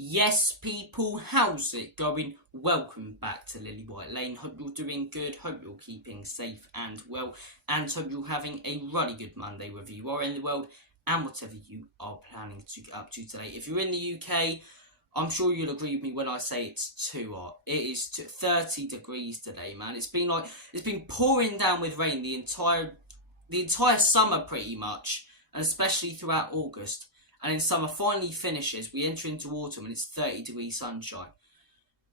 Yes, people, how's it going? Welcome back to Lily White Lane. Hope you're doing good, hope you're keeping safe and well, and hope you're having a really good Monday wherever you are in the world and whatever you are planning to get up to today. If you're in the UK, I'm sure you'll agree with me when I say it's too hot. It is 30 degrees today, man. It's been pouring down with rain the entire summer pretty much, and especially throughout August. And then summer finally finishes, we enter into autumn and it's 30 degree sunshine.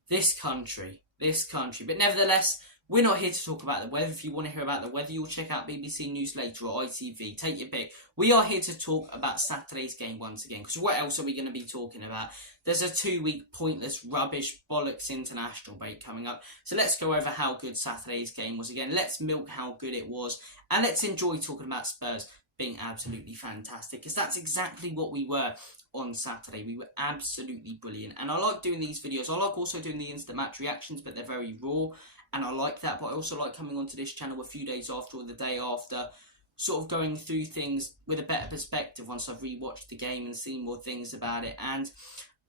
This country. But nevertheless, we're not here to talk about the weather. If you want to hear about the weather, you'll check out BBC News later or ITV. Take your pick. We are here to talk about Saturday's game once again. Because what else are we going to be talking about? There's a 2-week pointless rubbish bollocks international break coming up. So let's go over how good Saturday's game was again. Let's milk how good it was. And let's enjoy talking about Spurs being absolutely fantastic, because that's exactly what we were on Saturday. We were absolutely brilliant, and I like doing these videos. I like also doing the instant match reactions, but they're very raw, and I like that. But I also like coming onto this channel a few days after or the day after, sort of going through things with a better perspective once I've rewatched the game and seen more things about it. And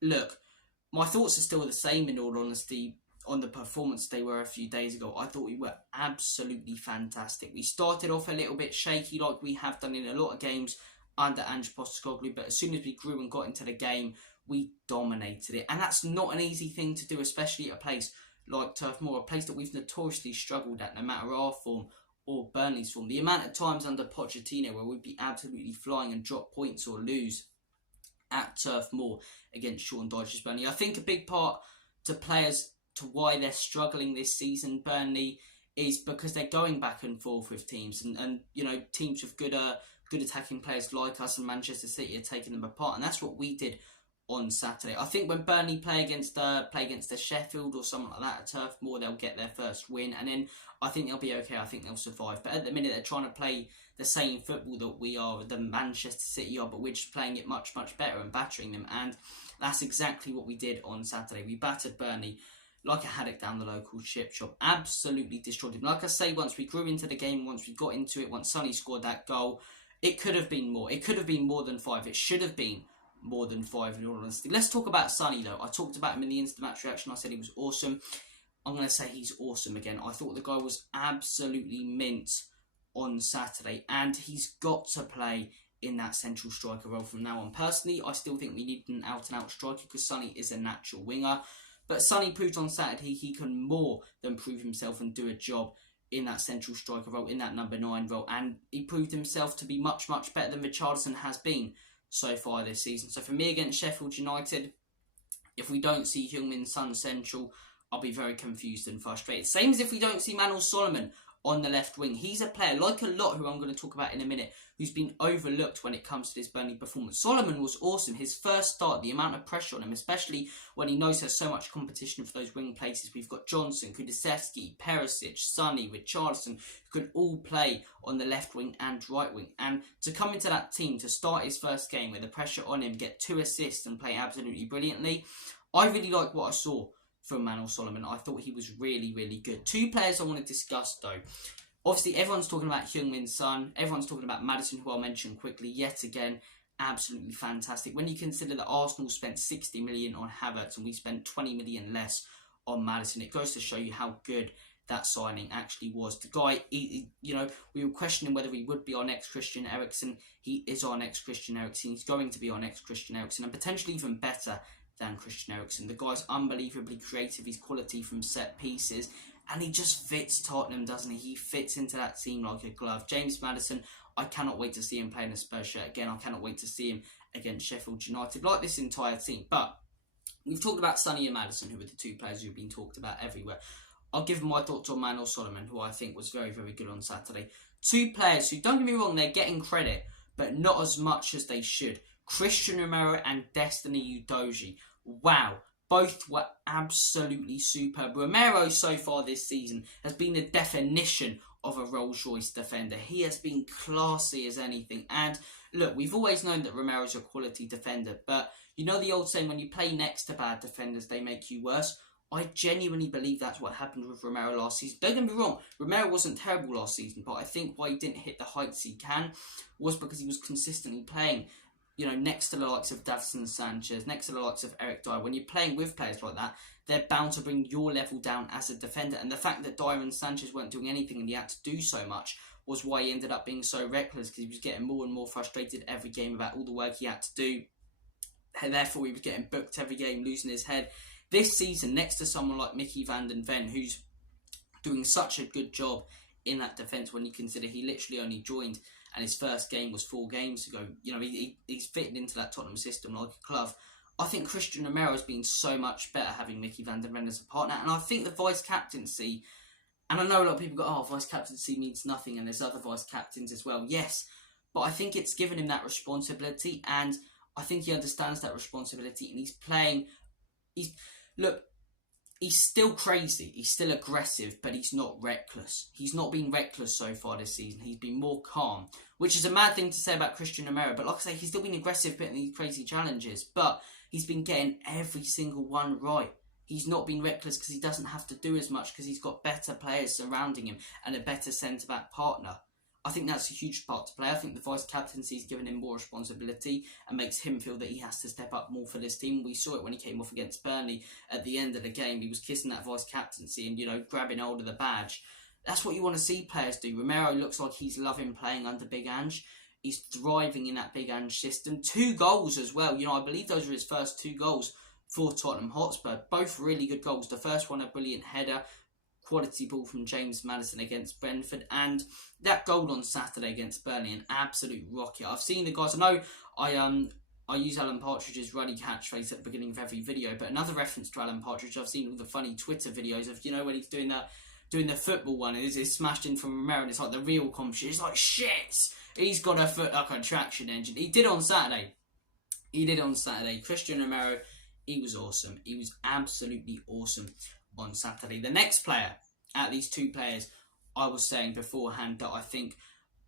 look, my thoughts are still the same, in all honesty, on the performance they were a few days ago. I thought we were absolutely fantastic. We started off a little bit shaky like we have done in a lot of games under Ange Postecoglou, but as soon as we grew and got into the game, we dominated it. And that's not an easy thing to do, especially at a place like Turf Moor, a place that we've notoriously struggled at, no matter our form or Burnley's form. The amount of times under Pochettino where we'd be absolutely flying and drop points or lose at Turf Moor against Sean Dyche's Burnley. I think a big part to players to why they're struggling this season, Burnley, is because they're going back and forth with teams, and you know, teams with good attacking players like us and Manchester City are taking them apart, and that's what we did on Saturday. I think when Burnley play against a Sheffield or something like that at Turf Moor, they'll get their first win, and then I think they'll be okay. I think they'll survive. But at the minute, they're trying to play the same football that we are, the Manchester City are, but we're just playing it much, much better and battering them, and that's exactly what we did on Saturday. We battered Burnley like a haddock down the local chip shop. Absolutely destroyed him. Like I say, once we grew into the game, once we got into it, once Sonny scored that goal, it could have been more. It could have been more than 5. It should have been more than 5, in all honesty. Let's talk about Sonny, though. I talked about him in the instant match reaction. I said he was awesome. I'm going to say he's awesome again. I thought the guy was absolutely mint on Saturday, and he's got to play in that central striker role from now on. Personally, I still think we need an out-and-out striker because Sonny is a natural winger. But Sonny proved on Saturday he can more than prove himself and do a job in that central striker role, in that number 9 role. And he proved himself to be much, much better than Richarlison has been so far this season. So for me, against Sheffield United, if we don't see Heung-min Son central, I'll be very confused and frustrated. Same as if we don't see Manuel Solomon on the left wing. He's a player, like a lot, who I'm going to talk about in a minute, who's been overlooked when it comes to this Burnley performance. Solomon was awesome. His first start, the amount of pressure on him, especially when he knows there's so much competition for those wing places. We've got Johnson, Kulusevski, Perisic, Sonny, Richarlison, who can all play on the left wing and right wing. And to come into that team, to start his first game with the pressure on him, get 2 assists and play absolutely brilliantly, I really like what I saw from Manuel Solomon. I thought he was really, really good. 2 players I want to discuss, though. Obviously, everyone's talking about Heung-min Son. Everyone's talking about Maddison, who I'll mention quickly. Yet again, absolutely fantastic. When you consider that Arsenal spent 60 million on Havertz and we spent 20 million less on Maddison, it goes to show you how good that signing actually was. The guy, you know, we were questioning whether he would be our next Christian Eriksen. He is our next Christian Eriksen. He's going to be our next Christian Eriksen, and potentially even better than Christian Eriksen. The guy's unbelievably creative. He's quality from set pieces, and he just fits Tottenham, doesn't he? He fits into that team like a glove. James Maddison, I cannot wait to see him play in a Spurs shirt again. I cannot wait to see him against Sheffield United, like this entire team. But we've talked about Sonny and Maddison, who are the 2 players who've been talked about everywhere. I'll give my thoughts on Manuel Solomon, who I think was very, very good on Saturday. 2 players who, don't get me wrong, they're getting credit, but not as much as they should. Christian Romero and Destiny Udogie. Wow, both were absolutely superb. Romero so far this season has been the definition of a Rolls-Royce defender. He has been classy as anything. And look, we've always known that Romero's a quality defender, but you know the old saying, when you play next to bad defenders, they make you worse? I genuinely believe that's what happened with Romero last season. Don't get me wrong, Romero wasn't terrible last season, but I think why he didn't hit the heights he can was because he was consistently playing next to the likes of Davison Sanchez, next to the likes of Eric Dyer, when you're playing with players like that, they're bound to bring your level down as a defender. And the fact that Dyer and Sanchez weren't doing anything and he had to do so much was why he ended up being so reckless, because he was getting more and more frustrated every game about all the work he had to do. And therefore, he was getting booked every game, losing his head. This season, next to someone like Mickey van den Ven, who's doing such a good job in that defence, when you consider he literally only joined and his first game was 4 games ago. He's fitted into that Tottenham system like a glove. I think Christian Romero has been so much better having Mickey van den Ven as a partner. And I think the vice-captaincy, and I know a lot of people go, oh, vice-captaincy means nothing and there's other vice-captains as well. Yes, but I think it's given him that responsibility, and I think he understands that responsibility, and he's playing. He's still crazy, he's still aggressive, but he's not reckless. He's not been reckless so far this season. He's been more calm, which is a mad thing to say about Christian Romero. But like I say, he's still been aggressive putting these crazy challenges, but he's been getting every single one right. He's not been reckless because he doesn't have to do as much, because he's got better players surrounding him and a better centre-back partner. I think that's a huge part to play. I think the vice-captaincy has given him more responsibility and makes him feel that he has to step up more for this team. We saw it when he came off against Burnley at the end of the game. He was kissing that vice-captaincy and, grabbing hold of the badge. That's what you want to see players do. Romero looks like he's loving playing under Big Ange. He's thriving in that Big Ange system. 2 goals as well. I believe those were his first 2 goals for Tottenham Hotspur. Both really good goals. The first one, a brilliant header. Quality ball from James Maddison against Brentford, and that goal on Saturday against Burnley, an absolute rocket. I've seen the guys. I know I use Alan Partridge's ruddy catchphrase at the beginning of every video, but another reference to Alan Partridge, I've seen all the funny Twitter videos of when he's doing the football one, and it's smashed in from Romero, and it's like the real competition. It's like, shit, he's got a foot like a traction engine. He did on Saturday. Christian Romero, he was awesome. He was absolutely awesome on Saturday. The next player, out of these 2 players, I was saying beforehand that I think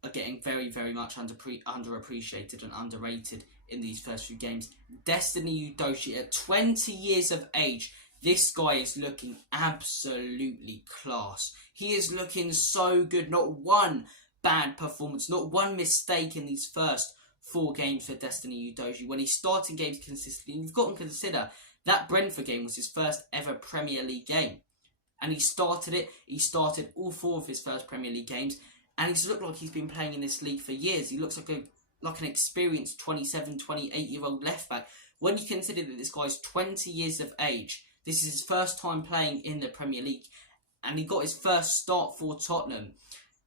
are getting very, very much underappreciated and underrated in these first few games. Destiny Udogie, at 20 years of age, this guy is looking absolutely class. He is looking so good. Not one bad performance, not one mistake in these first 4 games for Destiny Udogie. When he's starting games consistently, you've got to consider that Brentford game was his first ever Premier League game. And he started it. He started all 4 of his first Premier League games. And he's looked like he's been playing in this league for years. He looks like an experienced 27, 28-year-old left-back. When you consider that this guy's 20 years of age, this is his first time playing in the Premier League. And he got his first start for Tottenham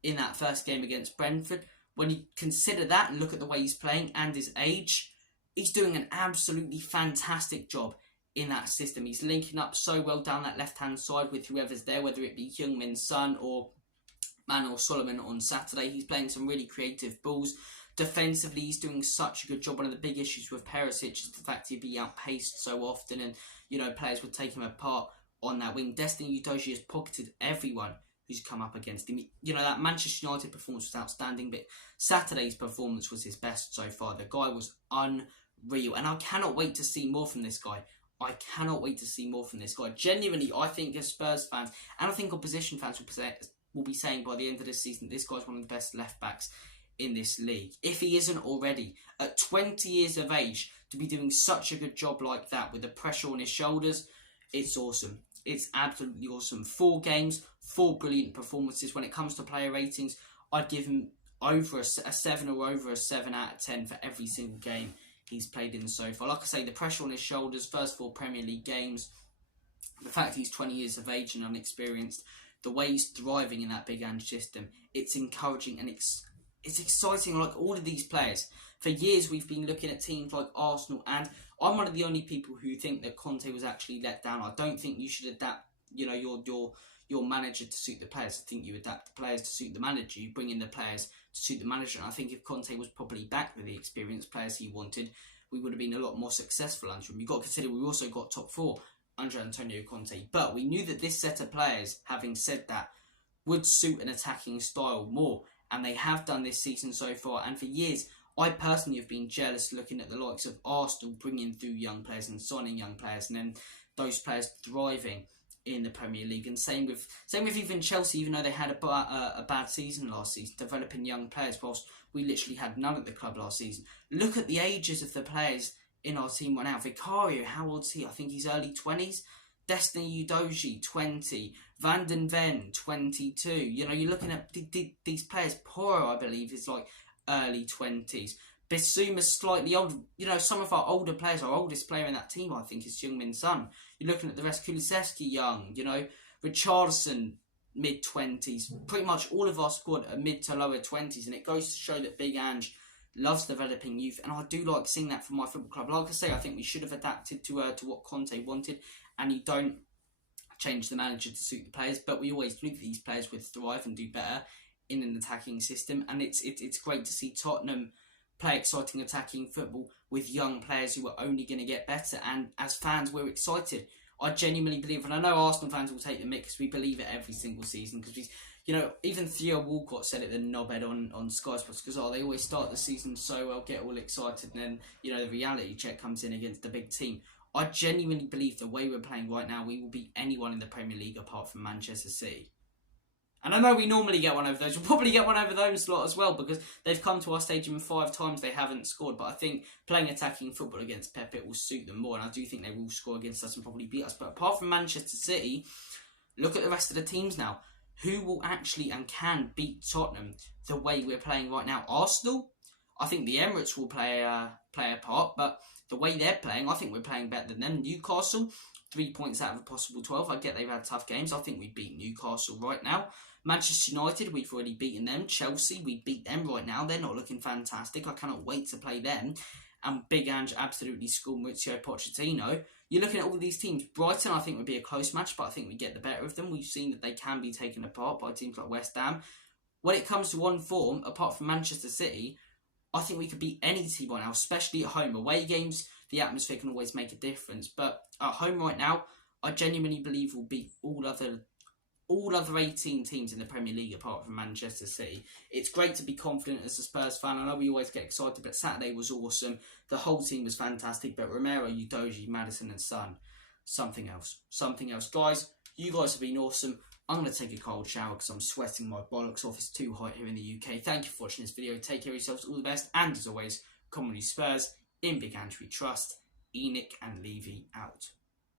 in that first game against Brentford. When you consider that and look at the way he's playing and his age, he's doing an absolutely fantastic job in that system. He's linking up so well down that left-hand side with whoever's there, whether it be Heung-min Son or Manuel Solomon on Saturday. He's playing some really creative balls. Defensively, he's doing such a good job. One of the big issues with Perisic is the fact he'd be outpaced so often, and players would take him apart on that wing. Destiny Udogie has pocketed everyone who's come up against him. That Manchester United performance was outstanding, but Saturday's performance was his best so far. The guy was unreal, and I cannot wait to see more from this guy. Genuinely, I think as Spurs fans, and I think opposition fans will be saying by the end of this season, this guy's one of the best left-backs in this league. If he isn't already, at 20 years of age, to be doing such a good job like that with the pressure on his shoulders, it's awesome. It's absolutely awesome. 4 games, 4 brilliant performances. When it comes to player ratings, I'd give him over a 7 or over a 7 out of 10 for every single game he's played in so far. Like I say, the pressure on his shoulders, first 4 Premier League games, the fact he's 20 years of age and unexperienced, the way he's thriving in that Big Ange system, it's encouraging and it's exciting. Like all of these players, for years we've been looking at teams like Arsenal, and I'm one of the only people who think that Conte was actually let down. I don't think you should adapt, your manager to suit the players. I think you adapt the players to suit the manager. You bring in the players to suit the manager. And I think if Conte was probably back with the experienced players he wanted, we would have been a lot more successful under him. You've got to consider we also got top 4 under Antonio Conte. But we knew that this set of players, having said that, would suit an attacking style more. And they have done this season so far. And for years, I personally have been jealous looking at the likes of Arsenal bringing through young players and signing young players, and then those players thriving in the Premier League, and same with even Chelsea, even though they had a bad season last season, developing young players, whilst we literally had none at the club last season. Look at the ages of the players in our team right now. Vicario, how old is he? I think he's early 20s. Destiny Udogie, 20. Van den Ven, 22. You know, you're looking at these players. Poro, I believe, is like early 20s. Bissouma's slightly older. You know, some of our older players, our oldest player in that team, I think, is Heung-min Son. You're looking at the rest. Kulusevski, young. You know, Richarlison, mid-20s. Pretty much all of our squad are mid to lower 20s. And it goes to show that Big Ange loves developing youth. And I do like seeing that from my football club. Like I say, I think we should have adapted to what Conte wanted. And you don't change the manager to suit the players. But we always believe these players would thrive and do better in an attacking system. And it's great to see Tottenham play exciting attacking football with young players who are only going to get better. And as fans, we're excited. I genuinely believe, and I know Arsenal fans will take the mick because we believe it every single season. Because we, you know, even Theo Walcott said it, the knobhead on Sky Sports, because they always start the season so well, get all excited, and then the reality check comes in against the big team. I genuinely believe the way we're playing right now, we will beat anyone in the Premier League apart from Manchester City. And I know we normally get one over those. We'll probably get one over those lot as well because they've come to our stadium 5 times. They haven't scored. But I think playing attacking football against Pep, it will suit them more. And I do think they will score against us and probably beat us. But apart from Manchester City, look at the rest of the teams now. Who will actually and can beat Tottenham the way we're playing right now? Arsenal? I think the Emirates will play a part. But the way they're playing, I think we're playing better than them. Newcastle, 3 points out of a possible 12. I get they've had tough games. I think we beat Newcastle right now. Manchester United, we've already beaten them. Chelsea, we beat them right now. They're not looking fantastic. I cannot wait to play them. And Big Ange absolutely schooled Mauricio Pochettino. You're looking at all these teams. Brighton, I think, would be a close match, but I think we get the better of them. We've seen that they can be taken apart by teams like West Ham. When it comes to on form, apart from Manchester City, I think we could beat any team right now, especially at home. Away games, the atmosphere can always make a difference. But at home right now, I genuinely believe we'll beat all other 18 teams in the Premier League apart from Manchester City. It's great to be confident as a Spurs fan. I know we always get excited, but Saturday was awesome. The whole team was fantastic, but Romero, Udogie, Maddison and Son, something else. Guys, you guys have been awesome. I'm going to take a cold shower because I'm sweating my bollocks off. It's too hot here in the UK. Thank you for watching this video. Take care of yourselves. All the best. And as always, come on you Spurs. In Big Ange we trust. Enoch and Levy out.